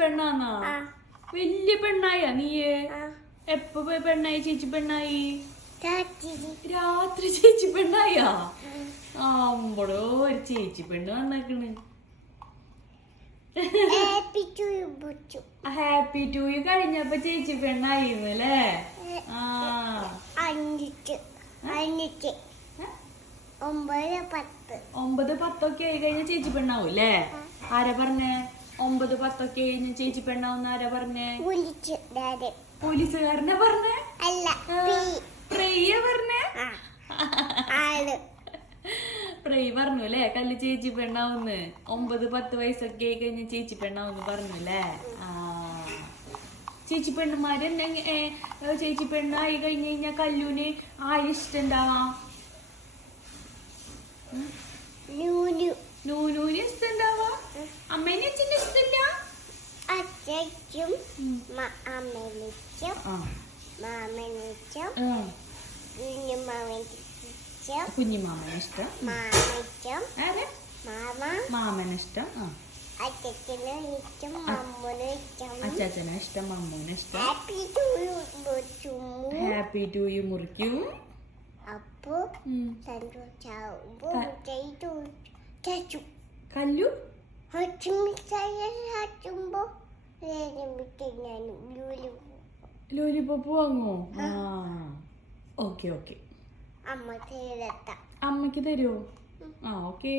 പെണ്ണാന്നാ? വല്യ പെണ്ണായ നീയ്? എപ്പോ പോയി പെണ്ണായി? ചേച്ചി പെണ്ണായി? രാത്രി. ചേച്ചി പെണ്ണായാ? അമ്പടോ ഒരു ചേച്ചി പെണ്ണ് വന്നേക്കണ്. ഹാപ്പി ടു യു കഴിഞ്ഞപ്പോ ചേച്ചി പെണ്ണായിരുന്നു അല്ലേ? ഒമ്പത് പത്ത്. ഒമ്പത് പത്തൊക്കെ ആയി കഴിഞ്ഞ ചേച്ചി പെണ്ണാവും അല്ലേ ആരാ പറഞ്ഞേ? ഒമ്പത് പത്തൊക്കെ കഴിഞ്ഞ ചേച്ചി പെണ്ണാവുന്ന ആരാ പറഞ്ഞേ? പോലീസുകാരനെ പറഞ്ഞേ? അല്ല പ്രിയ. പറഞ്ഞേ? പ്രിയ പറഞ്ഞു അല്ലേ? കല്ല് ചേച്ചി പെണ്ണാവുന്ന്. ഒമ്പത് പത്ത് വയസ്സൊക്കെ ആയി കഴിഞ്ഞ ചേച്ചി പെണ്ണാവുന്ന് പറഞ്ഞു അല്ലേ? ആ. ചേച്ചി പെണ്ണുമാര് ചേച്ചി പെണ്ണായി കഴിഞ്ഞ് കഴിഞ്ഞാ കല്ലൂന് ആര് ഇഷ്ടണ്ടാവാ? നൂനൂന് ഇഷ്ടണ്ടാവാ? അമ്മേനെ അമ്മനിച്ചും ആ. മാമനിച്ചും ആ. കുഞ്ഞുമാമനിച്ചും കുഞ്ഞിമാമന് ഇഷ്ടം. മാമനിച്ചും ആരെ? മാമ. മാമന് ഇഷ്ടം. അച്ഛനും ഇഷ്ടം അച്ചാച്ചനെ ഇഷ്ടം മമ്മൂനെ ഇഷ്ടം. ഹാപ്പി ടു യു ബുച്ചുമു ഹാപ്പി ടു യു മുറിക്കും. അപ്പോ. സന്തോഷാവുമ്പോ കല്ലു? ഹച്ചുമ്പോ ലോലിപോപ്പ് വാങ്ങോ ആ. Okay okay. അമ്മയ്ക്ക് തരുമോ ആ ഓക്കേ.